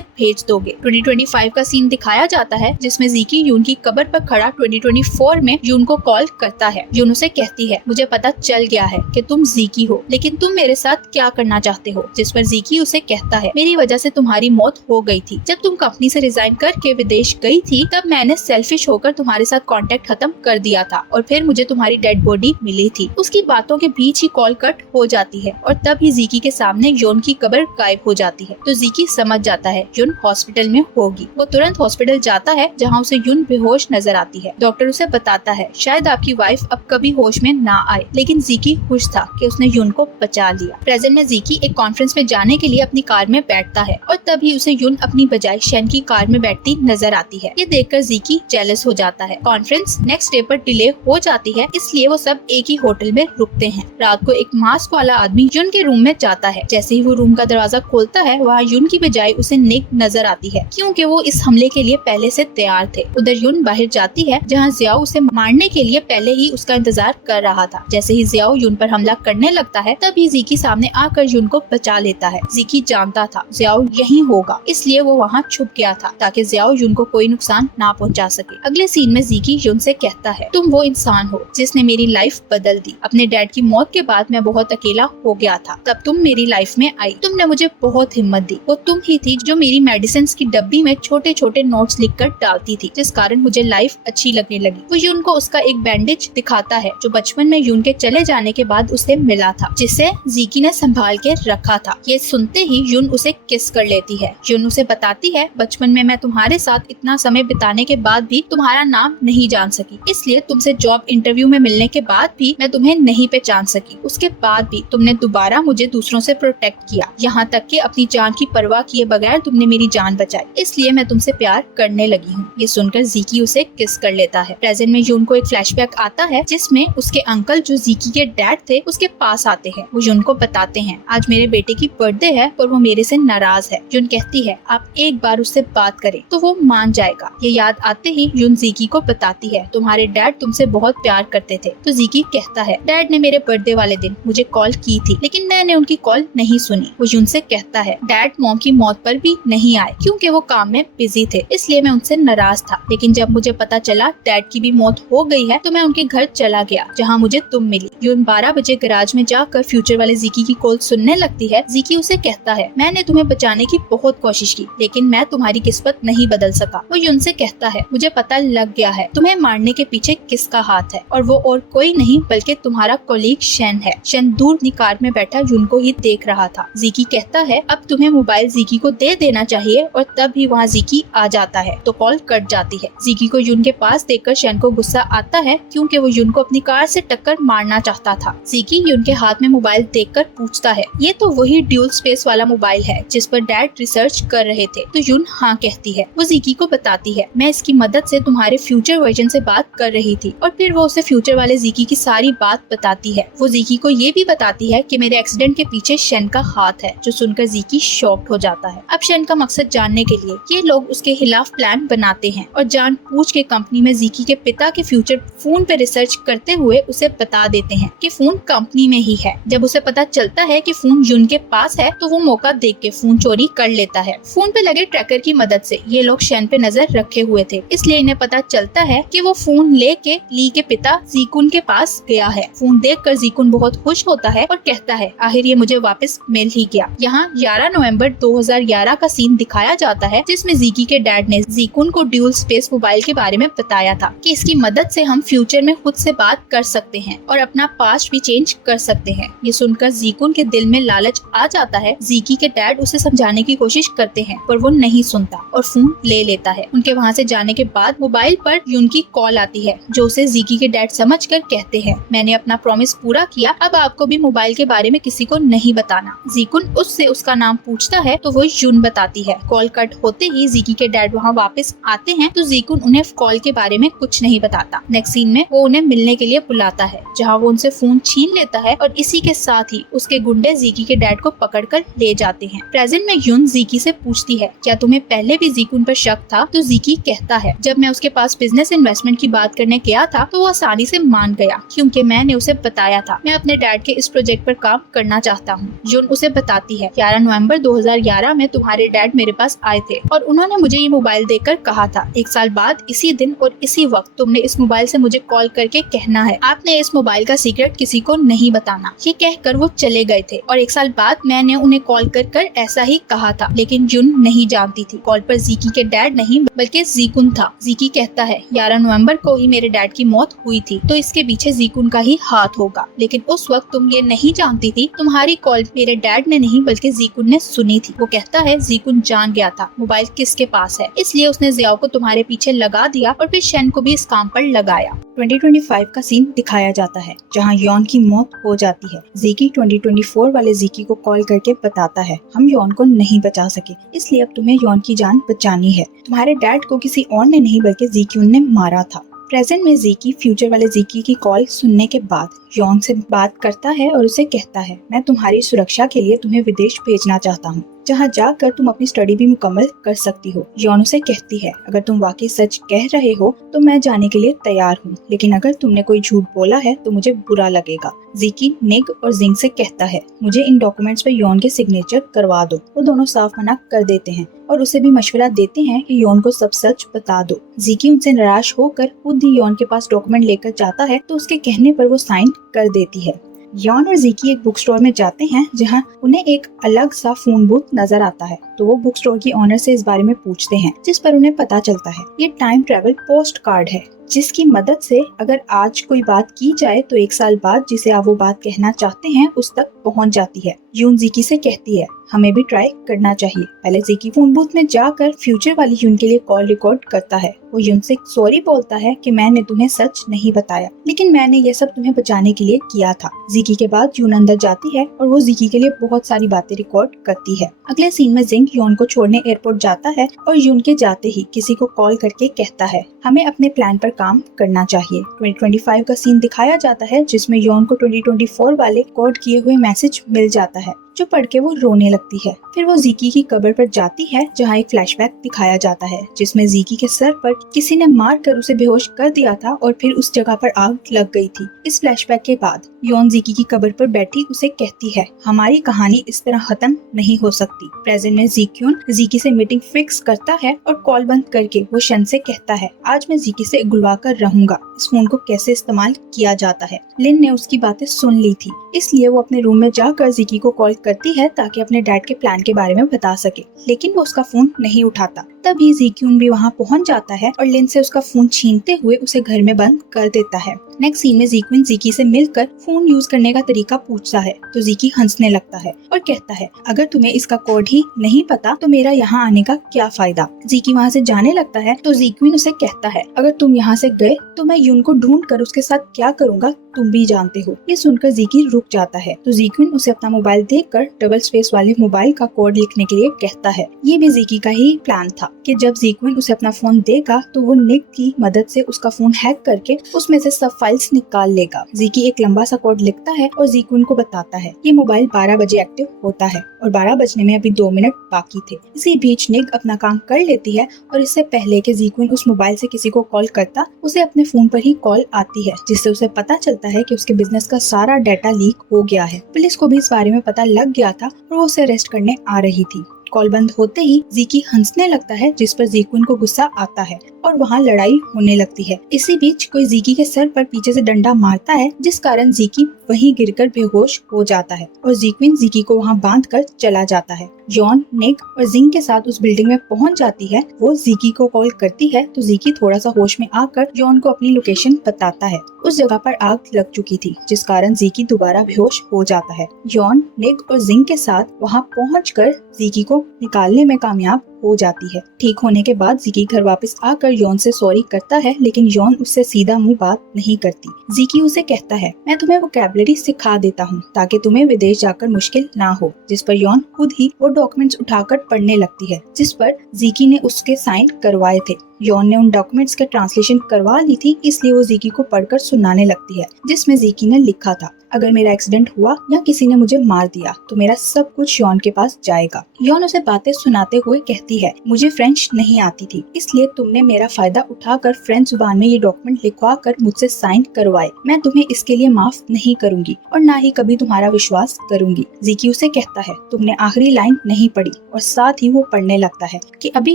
भेज दोगे। 2025 का सीन दिखाया जाता है जिसमें ज़ीकी यून की कब्र पर खड़ा 2024 में यून को कॉल करता है। यून उसे कहती है मुझे पता चल गया है कि तुम ज़ीकी हो, लेकिन तुम मेरे साथ क्या करना चाहते हो। जिस पर ज़ीकी उसे कहता है मेरी वजह से तुम्हारी मौत हो गई थी। जब तुम कंपनी से रिजाइन करके विदेश गई थी तब मैंने सेल्फिश होकर तुम्हारे साथ कांटेक्ट खत्म कर दिया था और फिर मुझे तुम्हारी डेड बॉडी मिली थी। उसकी बातों के बीच ही कॉल कट हो जाती है और तब ही ज़ीकी के सामने यून की कब्र गायब हो जाती है। तो ज़ीकी समझ जाता है यून हॉस्पिटल में होगी। वो तुरंत हॉस्पिटल जाता है जहाँ उसे यून बेहोश नजर आती है। डॉक्टर उसे बताता है शायद आपकी वाइफ अब कभी होश में ना आए, लेकिन ज़ीकी खुश था कि उसने यून को बचा लिया। प्रेजेंट में ज़ीकी एक कॉन्फ्रेंस में जाने के लिए अपनी कार में बैठता है और तभी उसे यून अपनी बजाय शेन की कार में बैठती नजर आती है। ये देखकर ज़ीकी जेलस हो जाता है। कॉन्फ्रेंस नेक्स्ट डे पर डिले हो जाती है, इसलिए वो सब एक ही होटल में रुकते हैं। रात को एक मास्क वाला आदमी यून के रूम में जाता है। जैसे ही वो रूम का दरवाजा खोलता है वहाँ यून की बजाय उसे निक नजर आती है, क्योंकि वो इस हमले के लिए पहले से तैयार थे। उधर यून बाहर जाती है जहाँ जियाओ उसे मारने के लिए पहले ही उसका इंतजार कर रहा था। जैसे ही जियाओ यून पर हमला करने लगता है तभी ज़ीकी सामने आकर यून को बचा लेता है। ज़ीकी जानता था जियाओ यही होगा, इसलिए वो वहाँ छुप गया था ताकि जियाओ यून को कोई नुकसान ना पहुँचा सके। अगले सीन में ज़ीकी यून से कहता है तुम वो इंसान हो जिसने मेरी लाइफ बदल दी। अपने डैड की मौत के बाद मैं बहुत अकेला हो गया था, तब तुम मेरी लाइफ में आई। तुमने मुझे बहुत हिम्मत दी। वो तुम ही थी जो मेरी मेडिसिन की डब्बी में छोटे छोटे नोट्स लिखकर डालती थी, जिस कारण मुझे लाइफ अच्छी लगने लगी। वो यून को उसका एक बैंडेज दिखाता है जो बचपन में यून के चले जाने के बाद उसे मिला था, जिसे ज़ीकी ने संभाल के रखा था। ये सुनते ही यून उसे किस कर लेती है। यून उसे बताती है बचपन में मैं तुम्हारे साथ इतना समय बिताने के बाद भी तुम्हारा नाम नहीं जान सकी, इसलिए तुमसे जॉब इंटरव्यू में मिलने के बाद भी मैं तुम्हें नहीं पहचान सकी। उसके बाद भी तुमने दोबारा मुझे दूसरों से प्रोटेक्ट किया, यहाँ तक कि अपनी जान की परवाह किए बगैर तुमने मेरी जान बचाई, इसलिए मैं तुमसे प्यार करने लगी हूँ। ये सुनकर ज़ीकी उसे किस कर लेता है। प्रेजेंट में यून को एक फ्लैशबैक आता है जिसमें उसके अंकल जो ज़ीकी के डैड थे उसके पास आते हैं। वो यून को बताते हैं आज मेरे बेटे की बर्थडे है और वो मेरे से नाराज है। यून कहती है आप एक बार उससे बात करें तो वो मान जाएगा। ये याद आते ही यून ज़ीकी को बताती है तुम्हारे डैड तुमसे बहुत प्यार करते थे। तो ज़ीकी कहता है डैड ने मेरे बर्थडे वाले दिन मुझे कॉल की थी, लेकिन मैंने उनकी कॉल नहीं सुनी। वो यून से कहता है डैड मॉम की मौत पर भी नहीं आए क्योंकि वो काम में बिजी थे, इसलिए मैं उनसे नाराज था। लेकिन जब मुझे पता चला डैड की भी मौत हो गई है तो मैं उनके घर चला गया जहाँ मुझे तुम मिली। यून 12 बजे गैराज में जाकर फ्यूचर वाले ज़ीकी की कॉल सुनने लगती है। ज़ीकी उसे कहता है मैंने तुम्हें बचाने की बहुत कोशिश की, लेकिन मैं तुम्हारी किस्मत नहीं बदल सका। वो यून से कहता है मुझे पता लग गया है तुम्हें मारने के पीछे किसका हाथ है, और वो और कोई नहीं बल्कि तुम्हारा कोलीग शेन है। शेन दूर अपनी कार में बैठा यून को ही देख रहा था। ज़ीकी कहता है अब तुम्हें मोबाइल ज़ीकी को दे देना चाहिए, और तब ही वहाँ ज़ीकी आ जाता है तो कॉल कट जाती है। ज़ीकी को यून के पास देखकर शेन को गुस्सा आता है क्योंकि वो यून को अपनी कार से टक्कर मारना चाहता था। ज़ीकी यून के हाथ में मोबाइल देखकर पूछता है ये तो वही ड्यूल स्पेस वाला मोबाइल है जिस पर डैड रिसर्च कर रहे थे। तो यून हाँ कहती है। वो ज़ीकी को बताती है मैं इसकी मदद से तुम्हारे फ्यूचर वर्जन से बात कर रही थी, और फिर वो उसे फ्यूचर वाले ज़ीकी की सारी बात बताती है। वो ज़ीकी को ये भी बताती है कि मेरे एक्सीडेंट के पीछे शेन का हाथ है, जो सुनकर ज़ीकी शॉक्ड हो जाता है। अब शेन का मकसद जानने के लिए ये लोग उसके खिलाफ प्लान बनाते हैं और जानबूझ के कंपनी में ज़ीकी के पिता के फ्यूचर फोन पे रिसर्च करते हुए उसे बता देते हैं कि फोन कंपनी में ही है। जब उसे पता चलता है कि फोन यून के पास है तो वो मौका देख के फोन चोरी कर लेता है। फोन पे लगे ट्रैकर की मदद से ये लोग शेन पे नजर रखे हुए थे, इसलिए इन्हें पता चलता है कि वो फोन लेके ली के पिता ज़ीकुन के पास गया है। फोन देखकर ज़ीकुन बहुत खुश होता है और कहता है आखिर ये मुझे वापस मिल ही गया। यहाँ 11 नवंबर 2011 का सीन दिखाया जाता है जिसमें ज़ीकी के डैड ने ज़ीकुन को ड्यूल स्पेस मोबाइल के बारे में बताया था कि इसकी मदद से हम फ्यूचर में खुद से बात कर सकते हैं और अपना पास्ट भी चेंज कर सकते हैं। ये सुनकर ज़ीकुन के दिल में लालच आ जाता है। ज़ीकी के डैड उसे समझाने की कोशिश करते हैं पर वो नहीं सुनता और फोन ले लेता है। उनके वहाँ से जाने के बाद मोबाइल पर यून की कॉल आती है जो उसे ज़ीकी के डैड समझकर कहते हैं मैंने अपना प्रॉमिस पूरा किया, अब आपको भी मोबाइल के बारे में किसी को नहीं बताना। ज़ीकुन उससे उसका नाम पूछता है तो वो यून बताती है। कॉल कट होते ही ज़ीकी के डैड वहाँ वापस आते हैं तो ज़ीकुन उन्हें कॉल के बारे में कुछ नहीं बताता। नेक्स्ट सीन में वो उन्हें मिलने के लिए बुलाता है जहाँ वो उनसे फोन छीन लेता है और इसी के साथ ही उसके गुंडे ज़ीकी के डैड को पकड़कर ले जाते हैं। प्रेजेंट में यून ज़ीकी से पूछती है क्या तुम्हें पहले भी ज़ीकुन पर शक था? तो ज़ीकी कहता है जब मैं उसके पास बिजनेस इन्वेस्टमेंट की बात करने गया था तो वो आसानी से मान गया क्योंकि मैंने उसे बताया था मैं अपने डैड के इस प्रोजेक्ट पर काम करना चाहता चाहता हूँ। यून उसे बताती है 11 नवंबर 2011 में तुम्हारे डैड मेरे पास आए थे और उन्होंने मुझे ये मोबाइल देकर कहा था 1 साल बाद इसी दिन और इसी वक्त तुमने इस मोबाइल से मुझे कॉल करके कहना है, आपने इस मोबाइल का सीक्रेट किसी को नहीं बताना। ये कहकर वो चले गए थे और 1 साल बाद मैंने उन्हें कॉल कर ऐसा ही कहा था, लेकिन यून नहीं जानती थी कॉल पर जीकी के डैड नहीं बल्कि जीकुन था। जीकी कहता है 11 नवंबर को ही मेरे डैड की मौत हुई थी तो इसके पीछे जीकुन का ही हाथ होगा, लेकिन उस वक्त तुम ये नहीं जानती थी तुम्हारी कॉल मेरे डैड ने नहीं बल्कि जीकुन ने सुनी थी। वो कहता है जीकुन जान गया था मोबाइल किसके पास है, इसलिए उसने जियाओ को तुम्हारे पीछे लगा दिया और फिर शेन को भी इस काम पर लगाया। 2025 का सीन दिखाया जाता है जहां यॉन की मौत हो जाती है। जीकी 2024 वाले जीकी को कॉल करके बताता है हम यॉन को नहीं बचा सके, इसलिए अब तुम्हें यॉन की जान बचानी है। तुम्हारे डैड को किसी और ने नहीं बल्कि जीक्यून ने मारा था। प्रेजेंट में जीकी फ्यूचर वाले जीकी की कॉल सुनने के बाद यॉन से बात करता है और उसे कहता है मैं तुम्हारी सुरक्षा के लिए तुम्हें विदेश भेजना चाहता हूँ जहाँ जाकर तुम अपनी स्टडी भी मुकम्मल कर सकती हो। यॉन उसे कहती है अगर तुम वाकई सच कह रहे हो तो मैं जाने के लिए तैयार हूँ, लेकिन अगर तुमने कोई झूठ बोला है तो मुझे बुरा लगेगा। जीकी निग और जिंग से कहता है मुझे इन डॉक्यूमेंट्स पे यॉन के सिग्नेचर करवा दो। वो दोनों साफ मना कर देते हैं और उसे भी मशवरा देते हैं कि यॉन को सब सच बता दो। जीकी उनसे निराश होकर खुद ही यॉन के पास डॉक्यूमेंट लेकर जाता है तो उसके कहने पर वो साइन कर देती है। यॉन और जीकी एक बुक स्टोर में जाते हैं जहां उन्हें एक अलग सा फोन बूथ नजर आता है तो वो बुक स्टोर की ऑनर से इस बारे में पूछते हैं, जिस पर उन्हें पता चलता है ये टाइम ट्रेवल पोस्ट कार्ड है जिसकी मदद से अगर आज कोई बात की जाए तो 1 साल बाद जिसे आप वो बात कहना चाहते हैं उस तक पहुंच जाती है। यून जीकी से कहती है हमें भी ट्राई करना चाहिए। पहले जीकी फोन बूथ में जाकर फ्यूचर वाली यून के लिए कॉल रिकॉर्ड करता है। वो यून से सॉरी बोलता है कि मैंने तुम्हें सच नहीं बताया, लेकिन मैंने ये सब तुम्हें बचाने के लिए किया था। जीकी के बाद यून अंदर जाती है और वो जीकी के लिए बहुत सारी बातें रिकॉर्ड करती है। अगले सीन में जिंग यून को छोड़ने एयरपोर्ट जाता है और यून के जाते ही किसी को कॉल करके कहता है हमें अपने प्लान पर काम करना चाहिए। 2025 का सीन दिखाया जाता है जिसमें यॉन को 2024 वाले कोड किए हुए मैसेज मिल जाता है जो पढ़ के वो रोने लगती है। फिर वो जीकी की कब्र पर जाती है जहाँ एक फ्लैशबैक दिखाया जाता है जिसमें जीकी के सर पर किसी ने मार कर उसे बेहोश कर दिया था और फिर उस जगह पर आग लग गई थी। इस फ्लैशबैक के बाद यॉन जीकी की कब्र पर बैठी उसे कहती है हमारी कहानी इस तरह खत्म नहीं हो सकती। प्रेजेंट में जीक्यून जीकी से मीटिंग फिक्स करता है और कॉल बंद करके वो शन से कहता है आज मैं जीकी से उगलवा कर रहूंगा इस फोन को कैसे इस्तेमाल किया जाता है। लिन ने उसकी बातें सुन ली थी, इसलिए वो अपने रूम में जाकर जीकी को कॉल करती है ताकि अपने डैड के प्लान के बारे में बता सके, लेकिन वो उसका फोन नहीं उठाता। तभी जीक्यून भी वहाँ पहुँच जाता है और लिन से उसका फोन छीनते हुए उसे घर में बंद कर देता है। नेक्स्ट सीन में जीक्यून जीकी से मिलकर फोन यूज करने का तरीका पूछता है तो जीकी हंसने लगता है और कहता है अगर तुम्हें इसका कोड ही नहीं पता तो मेरा यहाँ आने का क्या फायदा। जीकी वहाँ से जाने लगता है तो जीक्यून उसे कहता है अगर तुम यहाँ से गए तो मैं यून को ढूंढ कर उसके साथ क्या करूँगा तुम भी जानते हो। ये सुनकर जीकी रुक जाता है तो जीक्यून उसे अपना मोबाइल देकर डबल स्पेस वाले मोबाइल का कोड लिखने के लिए कहता है। ये भी जीकी का ही प्लान था कि जब जीक्यून उसे अपना फोन देगा तो वो निक की मदद से उसका फोन हैक करके उसमें से सब फाइल्स निकाल लेगा। जीकी एक लंबा सा कोड लिखता है और जीक्यून को बताता है ये मोबाइल 12 बजे एक्टिव होता है और 12 बजने में अभी 2 मिनट बाकी थे। इसी बीच निक अपना काम कर लेती है और इससे पहले कि जीक्यून उस मोबाइल से किसी को कॉल करता उसे अपने फोन पर ही कॉल आती है जिससे उसे पता चलता है कि उसके बिजनेस का सारा डाटा लीक हो गया है। पुलिस को भी इस बारे में पता लग गया था और वो उसे अरेस्ट करने आ रही थी। कॉल बंद होते ही जीकी हंसने लगता है जिस पर जीक्यून को गुस्सा आता है और वहाँ लड़ाई होने लगती है। इसी बीच कोई जीकी के सर पर पीछे से डंडा मारता है जिस कारण जीकी वहीं गिरकर बेहोश हो जाता है और जीक्यून जीकी को वहाँ बांध कर चला जाता है। जॉन निक और जिंग के साथ उस बिल्डिंग में पहुंच जाती है। वो जीकी को कॉल करती है तो जीकी थोड़ा सा होश में आकर जॉन को अपनी लोकेशन बताता है। उस जगह पर आग लग चुकी थी जिस कारण जीकी दोबारा बेहोश हो जाता है। जॉन निक और जिंग के साथ वहां पहुंचकर जीकी को निकालने में कामयाब हो जाती है। ठीक होने के बाद जीकी घर वापस आकर यॉन से सॉरी करता है लेकिन यॉन उससे सीधा मुंह बात नहीं करती। जीकी उसे कहता है मैं तुम्हें वोकैबुलरी सिखा देता हूँ ताकि तुम्हें विदेश जाकर मुश्किल ना हो, जिस पर यॉन खुद ही वो डॉक्यूमेंट्स उठाकर पढ़ने लगती है जिस पर जीकी ने उसके साइन करवाए थे। यॉन ने उन डॉक्यूमेंट्स के ट्रांसलेशन करवा ली थी इसलिए वो जीकी को पढ़कर सुनाने लगती है जिसमें जीकी ने लिखा था अगर मेरा एक्सीडेंट हुआ या किसी ने मुझे मार दिया तो मेरा सब कुछ यॉन के पास जाएगा। यॉन उसे बातें सुनाते हुए कहती कहती है, मुझे फ्रेंच नहीं आती थी, इसलिए तुमने मेरा फायदा उठाकर फ्रेंच जुबान में ये डॉक्यूमेंट लिखवा कर मुझसे साइन करवाए। मैं तुम्हें इसके लिए माफ नहीं करूंगी और ना ही कभी तुम्हारा विश्वास करूंगी। ज़िकी उसे कहता है, तुमने आखिरी लाइन नहीं पढ़ी, और साथ ही वो पढ़ने लगता है कि अभी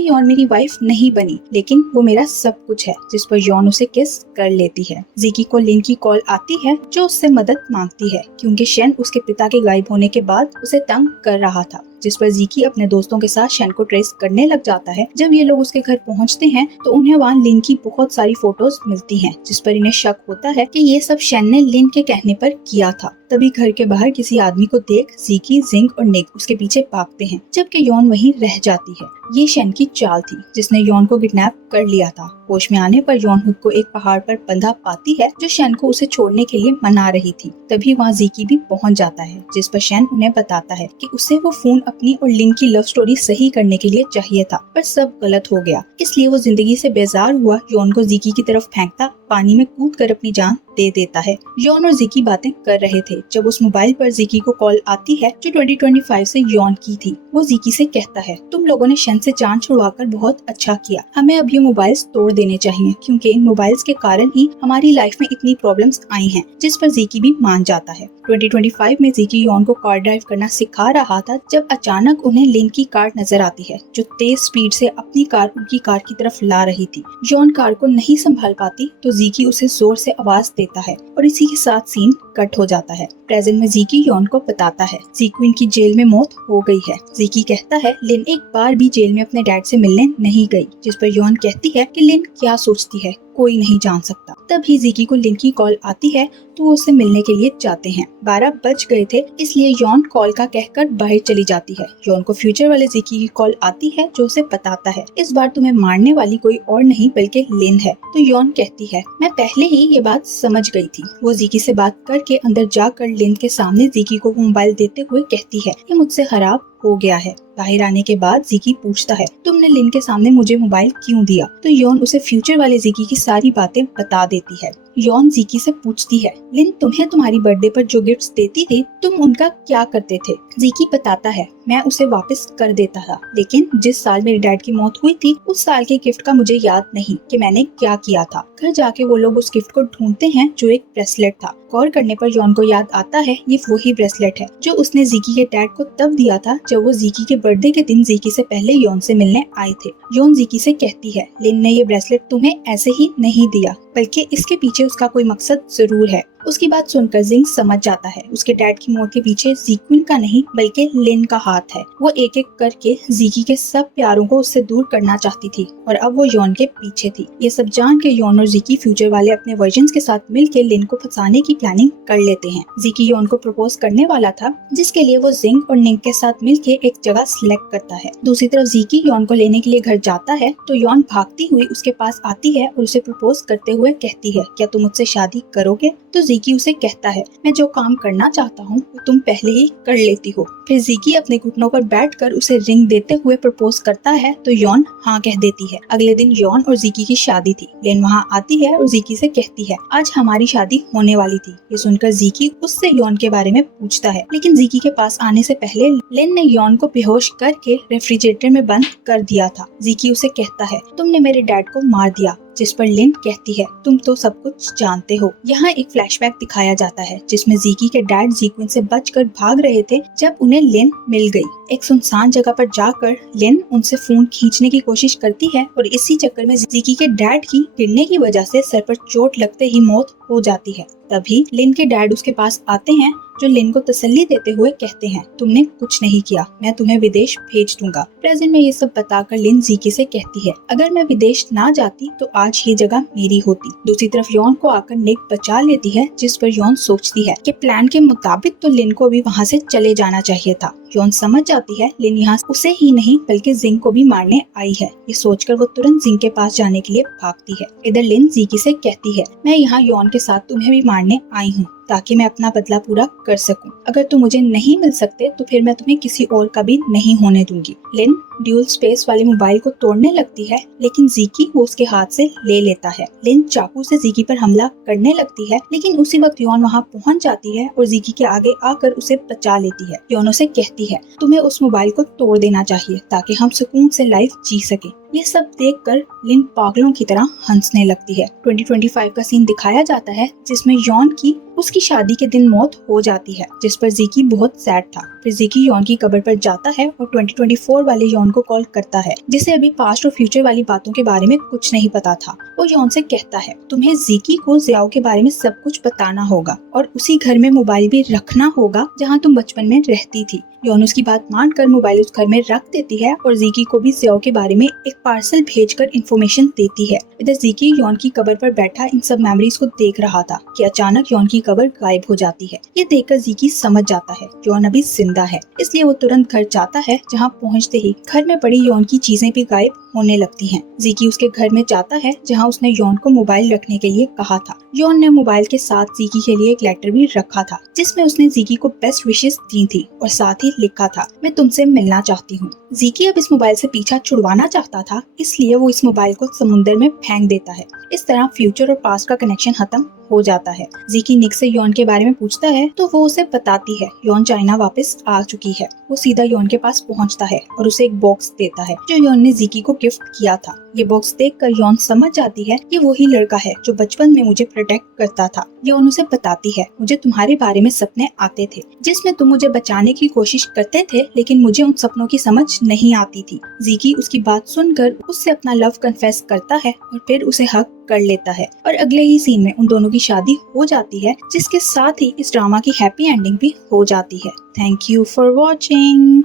यॉन मेरी वाइफ नहीं बनी, लेकिन वो मेरा सब कुछ है, जिस पर यॉन उसे किस कर लेती है। ज़िकी को लिन की कॉल आती है जो उससे मदद मांगती है क्योंकि शेन उसके पिता के गायब होने के बाद उसे तंग कर रहा था, जिस पर ज़िकी अपने दोस्तों के साथ शेन को ट्रेस करने लग जाता है। जब ये लोग उसके घर पहुंचते हैं तो उन्हें वहाँ लिन की बहुत सारी फोटोज मिलती हैं, जिस पर इन्हें शक होता है कि ये सब शेन ने लिन के कहने पर किया था। तभी घर के बाहर किसी आदमी को देख ज़िकी, जिंग और निक उसके पीछे भागते हैं, जबकि यॉन वहीं रह जाती है। ये शेन की चाल थी जिसने यॉन को किडनैप कर लिया था। होश में आने पर यॉन खुद को एक पहाड़ पर बंधा पाती है जो शेन को उसे छोड़ने के लिए मना रही थी। तभी वहाँ ज़िकी भी पहुँच जाता है, जिस पर शेन उन्हें बताता है कि उसे वो फोन अपनी और लिन की लव स्टोरी सही करने के लिए चाहिए था, पर सब गलत हो गया। इसलिए वो जिंदगी से बेजार हुआ यॉन को ज़िकी की तरफ फेंकता पानी में कूद कर अपनी जान दे देता है। यॉन और ज़िकी बातें कर रहे थे जब उस मोबाइल पर ज़िकी को कॉल आती है जो 2025 से यॉन की थी। वो ज़िकी से कहता है, तुम लोगों ने शेन से जान छुड़वाकर बहुत अच्छा किया, हमें अब ये मोबाइल्स तोड़ देने चाहिए क्योंकि इन मोबाइल्स के कारण ही हमारी लाइफ में इतनी प्रॉब्लम्स आई हैं, जिस पर ज़िकी भी मान जाता है। 2025 में ज़िकी यॉन को कार ड्राइव करना सिखा रहा था जब अचानक उन्हें लिन की कार नजर आती है जो तेज स्पीड से अपनी कार उनकी कार की तरफ ला रही थी। यॉन कार को नहीं संभाल पाती तो ज़िकी उसे जोर से आवाज देता है और इसी के साथ सीन कट हो जाता है। प्रेजेंट में ज़िकी यॉन को बताता है ज़िक्विन की जेल में मौत हो गई है। ज़िकी कहता है लिन एक बार भी जेल में अपने डैड से मिलने नहीं गई, जिस पर यॉन कहती है कि लिन क्या सोचती है कोई नहीं जान सकता। तभी ज़िकी को लिन की कॉल आती है तो वो उससे मिलने के लिए जाते हैं। 12 बज गए थे इसलिए यॉन कॉल का कहकर बाहर चली जाती है। यॉन को फ्यूचर वाले ज़िकी की कॉल आती है जो उसे बताता है इस बार तुम्हें मारने वाली कोई और नहीं बल्कि लिन है। तो यॉन कहती है मैं पहले ही ये बात समझ गई थी। वो ज़िकी से बात करके अंदर जाकर लिन के सामने ज़िकी को मोबाइल देते हुए कहती है ये मुझसे खराब हो गया है। बाहर आने के बाद ज़िकी पूछता है तुमने लिन के सामने मुझे मोबाइल क्यों दिया? तो यॉन उसे फ्यूचर वाले ज़िकी की सारी बातें बता देती है। यॉन ज़िकी से पूछती है लिन तुम्हें तुम्हारी बर्थडे पर जो गिफ्ट्स देती थी तुम उनका क्या करते थे? ज़िकी बताता है मैं उसे वापस कर देता था, लेकिन जिस साल मेरे डैड की मौत हुई थी उस साल के गिफ्ट का मुझे याद नहीं कि मैंने क्या किया था। घर जाके वो लोग उस गिफ्ट को ढूंढते हैं जो एक ब्रेसलेट था। गौर करने पर यॉन को याद आता है ये वही ब्रेसलेट है जो उसने ज़िकी के डैड को तब दिया था जब वो ज़िकी के बर्थडे के दिन ज़िकी से पहले यॉन से मिलने आए थे। यॉन ज़िकी से कहती है लिन ने ये ब्रेसलेट तुम्हें ऐसे ही नहीं दिया, बल्कि इसके पीछे उसका कोई मकसद जरूर है। उसकी बात सुनकर जिंग समझ जाता है उसके डैड की मौत के पीछे ज़िक्विन का नहीं बल्कि लिन का हाथ है। वो एक एक करके ज़िकी के सब प्यारों को उससे दूर करना चाहती थी और अब वो यॉन के पीछे थी। ये सब जान के यॉन और ज़िकी फ्यूचर वाले अपने वर्जन्स के साथ मिलकर लिन को फंसाने की प्लानिंग कर लेते हैं। ज़िकी यॉन को प्रपोज करने वाला था जिसके लिए वो जिंग और निंग के साथ मिलकर एक जगह सिलेक्ट करता है। दूसरी तरफ ज़िकी यॉन को लेने के लिए घर जाता है तो यॉन भागती हुई उसके पास आती है और उसे प्रपोज करते हुए कहती है क्या तुम मुझसे शादी करोगे? तो ज़िकी उसे कहता है मैं जो काम करना चाहता हूँ वो तुम पहले ही कर लेती हो। फिर ज़िकी अपने घुटनों पर बैठकर उसे रिंग देते हुए प्रपोज करता है तो यॉन हाँ कह देती है। अगले दिन यॉन और ज़िकी की शादी थी। लिन वहाँ आती है और ज़िकी से कहती है आज हमारी शादी होने वाली थी। ये सुनकर ज़िकी उससे यॉन के बारे में पूछता है, लेकिन ज़िकी के पास आने से पहले लिन ने यॉन को बेहोश करके रेफ्रिजरेटर में बंद कर दिया था। ज़िकी उसे कहता है तुमने मेरे डैड को मार दिया, जिस पर लिन कहती है तुम तो सब कुछ जानते हो। यहाँ एक फ्लैशबैक दिखाया जाता है जिसमें ज़िकी के डैड ज़िक्विन से बचकर भाग रहे थे जब उन्हें लिन मिल गई। एक सुनसान जगह पर जाकर लिन उनसे फोन खींचने की कोशिश करती है और इसी चक्कर में ज़िकी के डैड की गिरने की वजह से सर पर चोट लगते ही मौत हो जाती है। तभी लिन के डैड उसके पास आते हैं जो लिन को तसल्ली देते हुए कहते हैं तुमने कुछ नहीं किया, मैं तुम्हें विदेश भेज दूंगा। प्रेजेंट में ये सब बताकर लिन ज़िकी से कहती है अगर मैं विदेश ना जाती तो आज ये जगह मेरी होती। दूसरी तरफ यॉन को आकर निक बचा लेती है जिस पर यॉन सोचती है कि प्लान के मुताबिक तो लिन को भी वहाँ से चले जाना चाहिए था। यॉन समझ जाती है लिन यहाँ उसे ही नहीं बल्कि जिंग को भी मारने आई है। ये सोचकर वो तुरंत जिंग के पास जाने के लिए भागती है। इधर लिन ज़िकी से कहती है मैं यहाँ यॉन के साथ तुम्हें भी मारने आई हूँ। ताकि मैं अपना बदला पूरा कर सकूं। अगर तुम मुझे नहीं मिल सकते तो फिर मैं तुम्हें किसी और का भी नहीं होने दूंगी। लिन ड्यूल स्पेस वाले मोबाइल को तोड़ने लगती है, लेकिन ज़ीकी वो उसके हाथ से ले लेता है। लिन चाकू से ज़ीकी पर हमला करने लगती है, लेकिन उसी वक्त यॉन वहाँ पहुँच जाती है और ज़ीकी के आगे आकर उसे बचा लेती है। यॉन उसे कहती है, तुम्हें उस मोबाइल को तोड़ देना चाहिए ताकि हम सुकून से लाइफ जी सके। ये सब देखकर लिन पागलों की तरह हंसने लगती है। 2025 का सीन दिखाया जाता है जिसमें यॉन की उसकी शादी के दिन मौत हो जाती है, जिस पर ज़ीकी बहुत सैड था। फिर ज़ीकी यॉन की कब्र पर जाता है और 2024 वाले यॉन को कॉल करता है, जिसे अभी पास्ट और फ्यूचर वाली बातों के बारे में कुछ नहीं पता था। वो यॉन से कहता है, तुम्हें ज़ीकी को ज़ियाओ के बारे में सब कुछ बताना होगा और उसी घर में मोबाइल भी रखना होगा जहाँ तुम बचपन में रहती थी। यॉन उसकी बात मानकर मोबाइल उस घर में रख देती है और ज़ीकी को भी ज़ियाओ के बारे में एक पार्सल भेजकर इन्फॉर्मेशन देती है। इधर ज़ीकी यॉन की कब्र पर बैठा इन सब मेमोरीज को देख रहा था कि अचानक यॉन की कब्र गायब हो जाती है। ये देखकर ज़ीकी समझ जाता है यॉन अभी जिंदा है, इसलिए वो तुरंत घर जाता है, जहाँ पहुँचते ही घर में पड़ी यॉन की चीजें भी गायब होने लगती हैं। ज़ीकी उसके घर में जाता है, जहाँ उसने यॉन को मोबाइल रखने के लिए कहा था। यॉन ने मोबाइल के साथ ज़ीकी के लिए एक लेटर भी रखा था, जिसमें उसने ज़ीकी को बेस्ट विशेस दी थी और साथ ही लिखा था, मैं तुमसे मिलना चाहती हूँ। ज़ीकी अब इस मोबाइल से पीछा छुड़वाना चाहता था, इसलिए वो इस मोबाइल को समुद्र में फेंक देता है। इस तरह फ्यूचर और पास्ट का कनेक्शन खत्म हो जाता है। ज़ीकी निक से यॉन के बारे में पूछता है तो वो उसे बताती है यॉन चाइना वापस आ चुकी है। वो सीधा यॉन के पास पहुंचता है और उसे एक बॉक्स देता है जो यॉन ने ज़ीकी को गिफ्ट किया था। ये बॉक्स देखकर यॉन समझ जाती है ये वही लड़का है जो बचपन में मुझे प्रोटेक्ट करता था। यॉन उसे बताती है, मुझे तुम्हारे बारे में सपने आते थे जिसमें तुम मुझे बचाने की कोशिश करते थे, लेकिन मुझे उन सपनों की समझ नहीं आती थी। ज़ीकी उसकी बात सुनकर उससे अपना लव कन्फेस करता है और फिर उसे हक कर लेता है और अगले ही सीन में उन दोनों की शादी हो जाती है, जिसके साथ ही इस ड्रामा की हैप्पी एंडिंग भी हो जाती है। Thank you for watching.